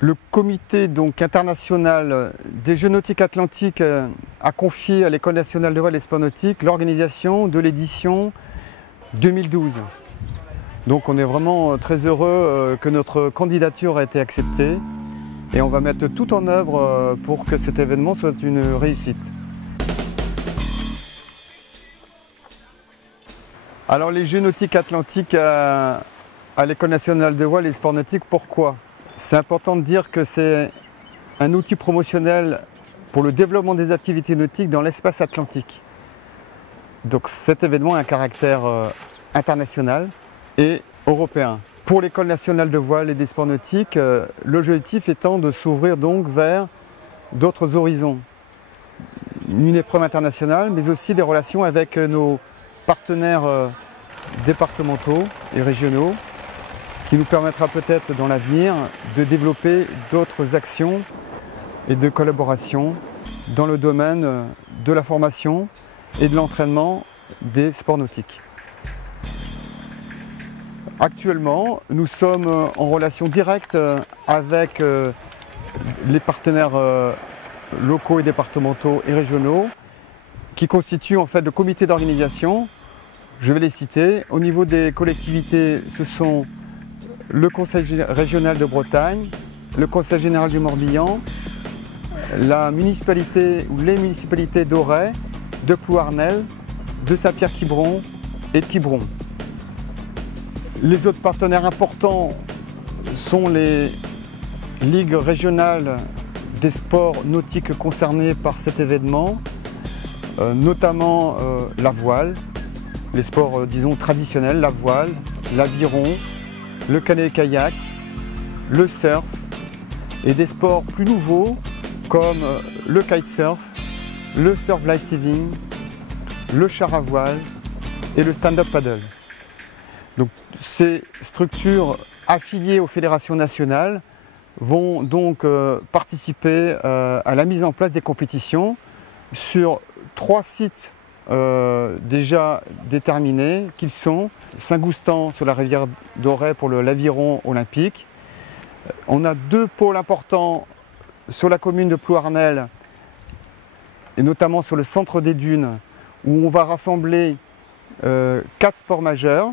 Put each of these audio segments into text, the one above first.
Le comité international des Jeux nautiques atlantiques a confié à l'École nationale de voile et sport nautique l'organisation de l'édition 2012. Donc on est vraiment très heureux que notre candidature ait été acceptée et on va mettre tout en œuvre pour que cet événement soit une réussite. Alors les Jeux nautiques atlantiques à l'École nationale de voile et sport nautique, pourquoi ? C'est important de dire que c'est un outil promotionnel pour le développement des activités nautiques dans l'espace atlantique. Donc cet événement a un caractère international et européen. Pour l'École nationale de voile et des sports nautiques, l'objectif étant de s'ouvrir donc vers d'autres horizons. Une épreuve internationale, mais aussi des relations avec nos partenaires départementaux et régionaux, qui nous permettra peut-être dans l'avenir de développer d'autres actions et de collaboration dans le domaine de la formation et de l'entraînement des sports nautiques. Actuellement, nous sommes en relation directe avec les partenaires locaux et départementaux et régionaux qui constituent en fait le comité d'organisation. Je vais les citer. Au niveau des collectivités, ce sont le Conseil régional de Bretagne, le Conseil général du Morbihan, la municipalité ou les municipalités d'Auray, de Plouarnel, de Saint-Pierre-Quiberon et de Quiberon. Les autres partenaires importants sont les ligues régionales des sports nautiques concernés par cet événement, notamment la voile, les sports disons traditionnels, la voile, l'aviron, le canoë-kayak, le surf et des sports plus nouveaux comme le kitesurf, le surf life saving, le char à voile et le stand-up paddle. Donc, ces structures affiliées aux fédérations nationales vont donc participer à la mise en place des compétitions sur 3 sites déjà déterminés qu'ils sont Saint-Goustan sur la rivière d'Auray pour l'aviron olympique. On a 2 pôles importants sur la commune de Plouarnel et notamment sur le centre des dunes où on va rassembler 4 sports majeurs,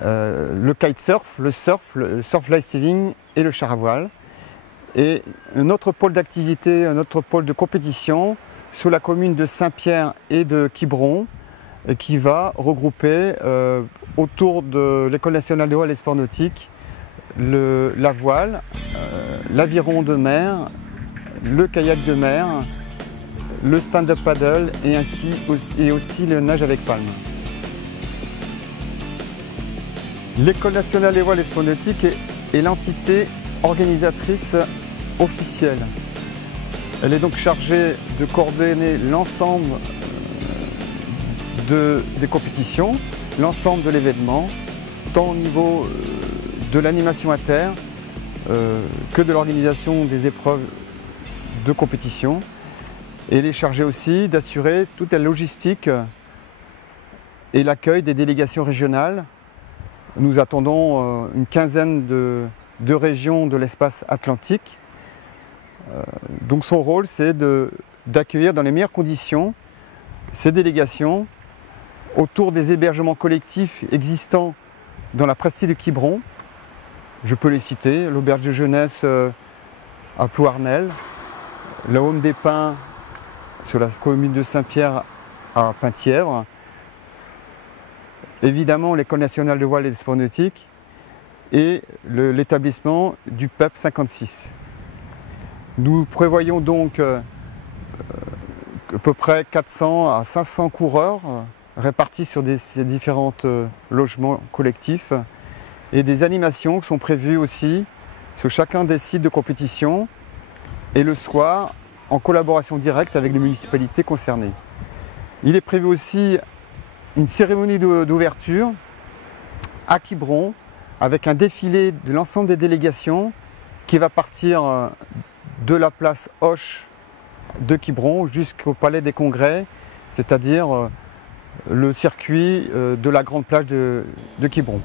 le kitesurf, le surf life saving et le char à voile. Et un autre pôle d'activité, un autre pôle de compétition sur la commune de Saint-Pierre et de Quiberon qui va regrouper autour de l'École nationale de voile et sport nautique la voile, l'aviron de mer, le kayak de mer, le stand-up paddle et aussi le nage avec palme. L'École nationale des voiles et sports nautiques est l'entité organisatrice officielle. Elle est donc chargée de coordonner l'ensemble des compétitions, l'ensemble de l'événement, tant au niveau de l'animation à terre que de l'organisation des épreuves de compétition. Et elle est chargée aussi d'assurer toute la logistique et l'accueil des délégations régionales. Nous attendons une quinzaine de régions de l'espace atlantique. Donc son rôle, c'est d'accueillir dans les meilleures conditions ces délégations autour des hébergements collectifs existants dans la presqu'île de Quiberon. Je peux les citer, l'auberge de jeunesse à Plouarnel, la Home des Pins sur la commune de Saint-Pierre à Penthièvre, évidemment l'École nationale de voile et des sports nautiques et l'établissement du PEP 56. Nous prévoyons donc à peu près 400 à 500 coureurs répartis sur ces différents logements collectifs et des animations qui sont prévues aussi sur chacun des sites de compétition et le soir en collaboration directe avec les municipalités concernées. Il est prévu aussi une cérémonie d'ouverture à Quiberon avec un défilé de l'ensemble des délégations qui va partir de la place Hoche de Quiberon jusqu'au Palais des Congrès, c'est-à-dire le circuit de la grande plage de Quiberon.